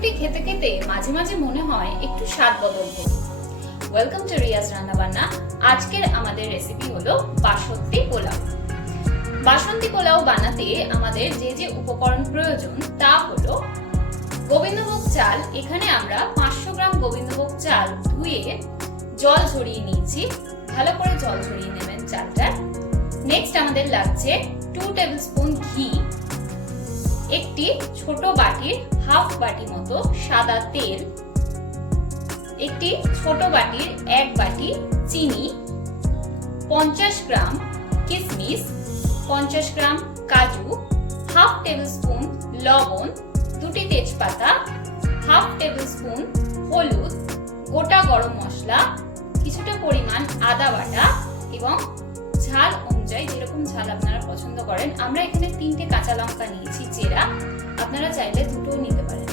রুটি খেতে খেতে মাঝে মাঝে মনে হয় একটু স্বাদ বদল করি। ওয়েলকাম টু রিয়াজ রান্নাবান্না। আজকের আমাদের রেসিপি হলো বাসন্তী পোলাও। বাসন্তী পোলাও বানাতে আমাদের যে যে উপকরণ প্রয়োজন তা হলো গোবিন্দভোগ চাল। এখানে আমরা 500 গ্রাম গোবিন্দভোগ চাল ধুয়ে জল ঝরিয়ে নিয়েছি। ভালো করে জল ঝরিয়ে নেবেন চালটার। নেক্সট আমাদের লাগছে 2 টেবিলস্পুন ঘি, একটি ছোট বাটির হাফ বাটি মতো সাদা তেল, একটি ছোট বাটির 1 বাটি চিনি, 50 গ্রাম কিশমিশ, 50 গ্রাম কাজু, হাফ টেবিলস্পুন লবণ, 2টি তেজপাতা, হাফ টেবিলস্পুন হলুদ, গোটা গরম মশলা, কিছুটা পরিমাণ আদা বাটা এবং ঝাল অনুযায়ী যেরকম ঝাল আপনারা পছন্দ করেন। আমরা এখানে 3টে কাঁচা লঙ্কা নিয়েছি চেরা, আপনারা চাইলে 2টোও নিতে পারেন।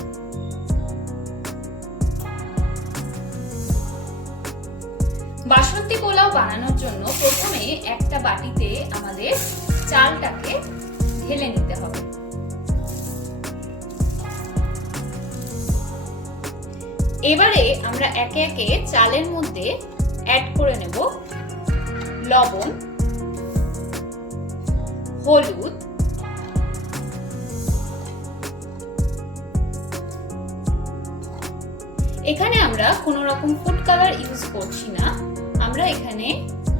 বাসন্তী পোলাও বানানোর জন্য প্রথমে একটা বাটিতে আমাদের চালটাকে ঢেলে নিতে হবে। এবারে আমরা একে একে চালের মধ্যে অ্যাড করে নেব লবণ, হলুদ, এখানে আমরা কোনো রকম ফুড কালার ইউজ করছি না, আমরা এখানে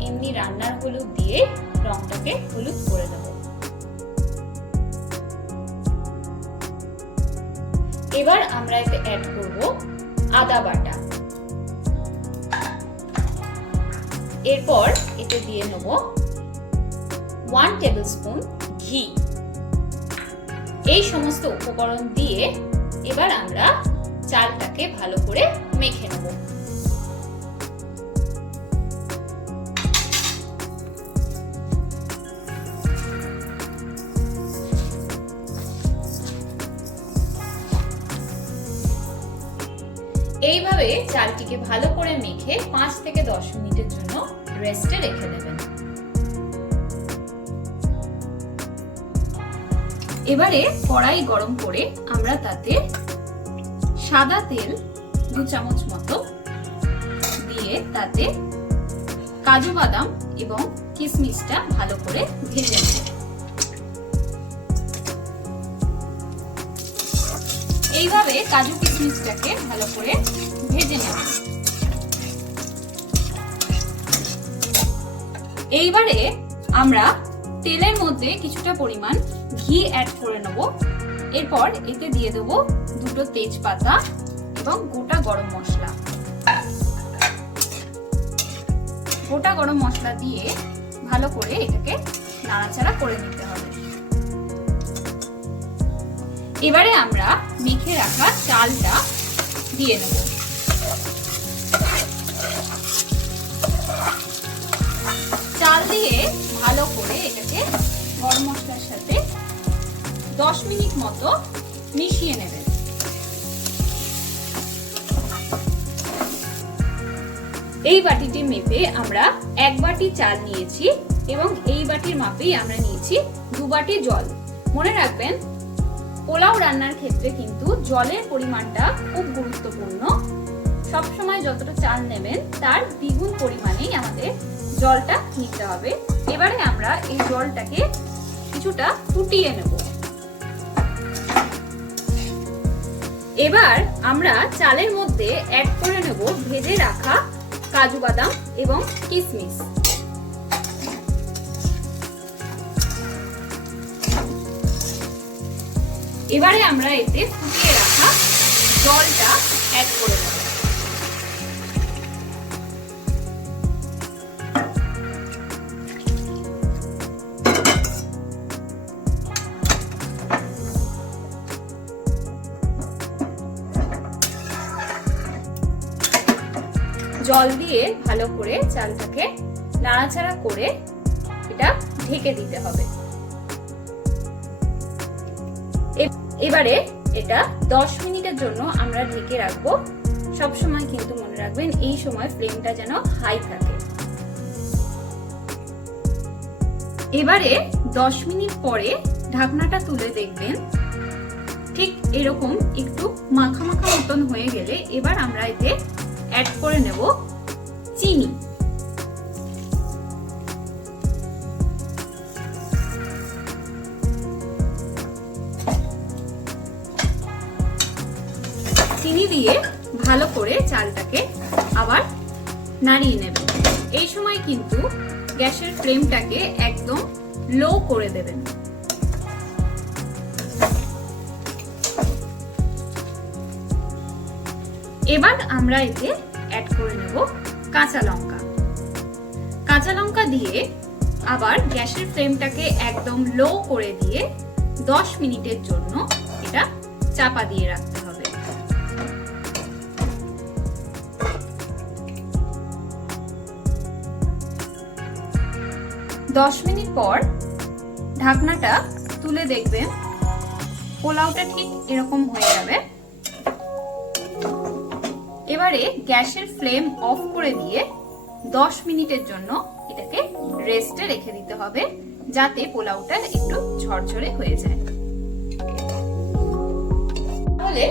এমনি রান্নার হলুদ দিয়ে রংটাকে হলুদ করে দেব। এবার আমরা এতে অ্যাড করব আদা বাটা, এরপর এতে দিয়ে নেব 1 টেবিলস্পুন ঘি। এই সমস্ত উপকরণ দিয়ে এবার আমরা চালটাকে ভালো করে মেখে নেব। এইভাবে চালটিকে ভালো করে মেখে 5 থেকে 10 মিনিটের জন্য রেস্টে রেখে দেবেন। এবারে কড়াই গরম করে আমরা তাতে সাদা তেল 2 চামচ মতো দিয়ে তাতে কাজু বাদাম এবং কিশমিশটা ভালো করে ভেজে নেব। এইভাবে কাজু কিশমিশটাকে ভালো করে ভেজে নেব। এইবারে আমরা তেলের মধ্যে কিছুটা পরিমাণ ঘি অ্যাড করে নেব। এরপর এতে দিয়ে দেব 2টো তেজপাতা এবং গোটা গরম মশলা। গোটা গরম মশলা দিয়ে ভালো করে এটাকে নাড়াচাড়া করে নিতে হবে। এবারে আমরা মেখে রাখা চালটা দিয়ে নেব। চাল দিয়ে ভালো করে এটাকে গরম মশলার সাথে 10 মিনিট মতো মিশিয়ে নেবেন। এই বাটিটি মেপে আমরা 1 বাটি চাল নিয়েছি এবং এই বাটির মাপেই আমরা নিয়েছি 2 বাটি জল। মনে রাখবেন পোলাও রান্নার ক্ষেত্রে কিন্তু জলের পরিমাণটা খুব গুরুত্বপূর্ণ। সবসময় যতটা চাল নেবেন তার দ্বিগুণ পরিমাণেই আমাদের জলটা নিতে হবে। এবারে আমরা এই জলটাকে কিছুটা ফুটিয়ে নেব। এবার আমরা চালের মধ্যে অ্যাড করে নেব ভেজে রাখা কাজু বাদাম এবং কিশমিশ। এবারে আমরা এতে ফুটিয়ে রাখা জলটা অ্যাড করে দেব। জল দিয়ে ভালো করে চালটাকে নাড়াচাড়া করে এটা ঢেকে দিতে হবে। এবারে এটা 10 মিনিটের জন্য আমরা ঢেকে রাখবো। সব সময় কিন্তু মনে রাখবেন এই সময় ফ্লেমটা যেন হাই থাকে। এবারে 10 মিনিট পরে ঢাকনাটা তুলে দেখবেন ঠিক এরকম একটু মাখা মাখা মতন হয়ে গেলে এবার আমরা এতে অ্যাড করে নেব চিনি। চিনি দিয়ে ভালো করে চালটাকে আবার নাড়িয়ে নেবেন। এই সময় কিন্তু গ্যাসের ফ্লেমটাকে একদম লো করে দেবেন। এবার আমরা এতে অ্যাড করে নেব কাঁচা লঙ্কা। কাঁচা লঙ্কা দিয়ে আবার গ্যাসের ফ্লেমটাকে একদম লো করে দিয়ে 10 মিনিটের জন্য এটা চাপা দিয়ে রাখতে হবে। 10 মিনিট পর ঢাকনাটা তুলে দেখবেন পোলাওটা ঠিক এরকম হয়ে যাবে। এবারে গ্যাসের ফ্লেম অফ করে দিয়ে 10 মিনিটের জন্য এটাকে রেস্টে রেখে দিতে হবে, যাতে পোলাওটা একটু ঝরঝরে হয়ে যায়। তাহলে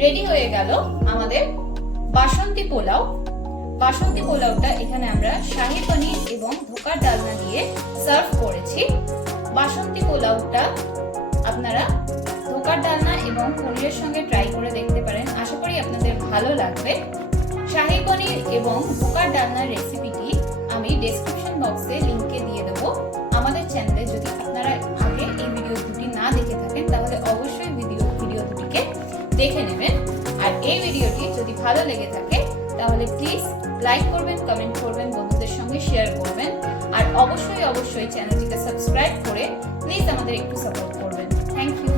রেডি হয়ে গেল আমাদের বাসন্তী পোলাও। বাসন্তী পোলাওটা এখানে আমরা শাহী পনির এবং ধোকার ডালনা দিয়ে সার্ভ করেছি। বাসন্তী পোলাওটা আপনারা ধোকার ডালনা এবং পনিরের সঙ্গে ট্রাই করে দেখতে পারেন, আশা করি আপনাদের ভালো লাগবে। শাহী পনির এবং ধোকার ডালনার রেসিপিটি আমি ডেসক্রিপশন বক্সে লিংকে দিয়ে দেবো। আমাদের চ্যানেলে যদি আপনারা আগে এই ভিডিও দুটি না দেখে থাকেন তাহলে অবশ্যই ভিডিও দুটিকে দেখে নেবেন। আর এই ভিডিওটি যদি ভালো লেগে থাকে তাহলে প্লিজ লাইক করবেন, কমেন্ট করবেন, বন্ধুদের সঙ্গে শেয়ার করবেন। আর অবশ্যই চ্যানেলটিকে সাবস্ক্রাইব করে প্লিজ আমাদের একটু সাপোর্ট করবেন। Thank you.